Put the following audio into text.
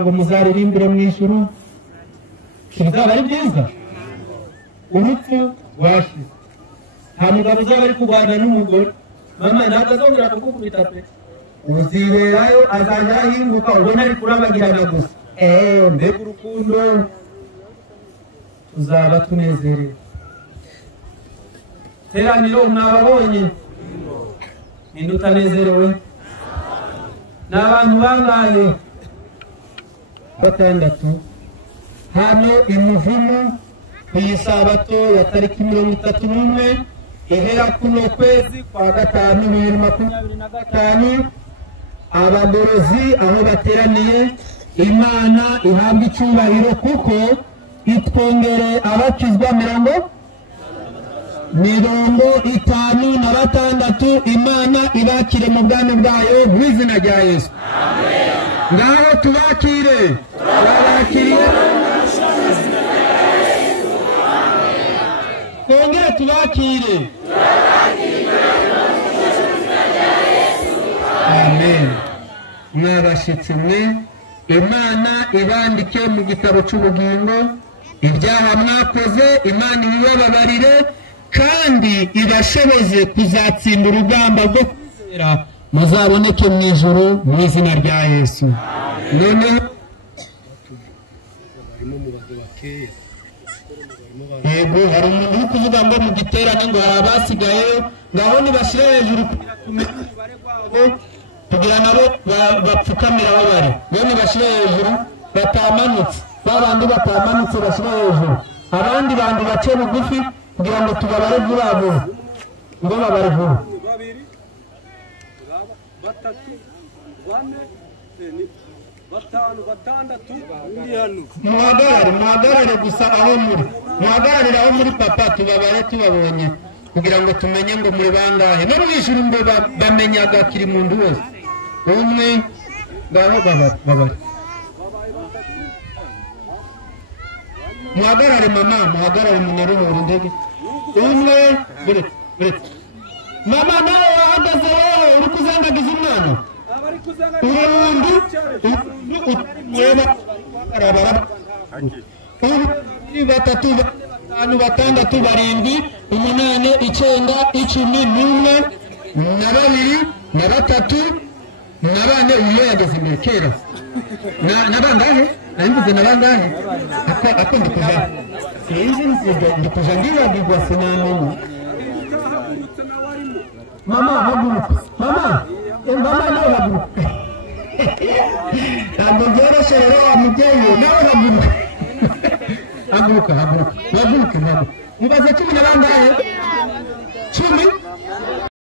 ngo muzaririmbire mu ijuru bizaba ari byiza urupfu rwashize nta mugabo uzaba ari kurwana n'umugore mama ntabwo azongera kukukubita pe uziberayo azajya ahinguka ubona ari kurabagirana gusa mbega urukundo tuzaba tunezerewe teraniro mwababonye ninde utanezerewe n'abantu bangahe batandatu hano imuvumo kuyisabato ya tariki 31 ihera kuno kwezi kwa gatanu 2025 abagorozi aho bateraniye Imana ihabwa icyubahiro kuko itwongere abakizwa 56 Imana ibakire mu bwami bwayo mu izina rya Yesu. Amen. Ngaho tubakire babakiriye twongere tubakire amen. Mwabashitse mwe Imana ibandike mu gitabo cy'ubugingo ibyaha mwakoze Imana ibibabarire kandi ibashoboze kuzatsinda urugamba rwo kwizera muzaboneke mu ijuru mu izina rya Yesu. None yego hari umuntu uri kuvuga ngo mu giterane ngo abasigayeyo ngaho nibashire hejuru kugira nabo bapfukamira aho bari bene bashire hejuru batamanutse babandi batamanutse bashire hejuru abandi bandi bace bugufi kugira ngo tubabare vuba vuba ngo babare vuba batatu bane batanu batandatu muhagarare gusa aho muri muhagarare aho muri papa tubabare tubabonye kugira ngo tumenye ngo muri bangahe no mwishuri ngo bamenyaga kiri muntu wese umwe ngaho babare muhagarare mama muhagarare muneruhura indege umwe buretse mama nawe wahagaze wowe uri kuzandagiza umwana urundi batatu batanu batandatu barindwi 8 9 10 11 na 3 na 4 uyo yageze imbere kera na bangahe Nangize na bangahe ako ndikuja sinzi ndikuja ndibagirwa sinamenye mama haguruka mama nawe haguruka ntabwo byoroshye rero wa mubyeyi nawe haguruka haguruka mubaze 10 na bangahe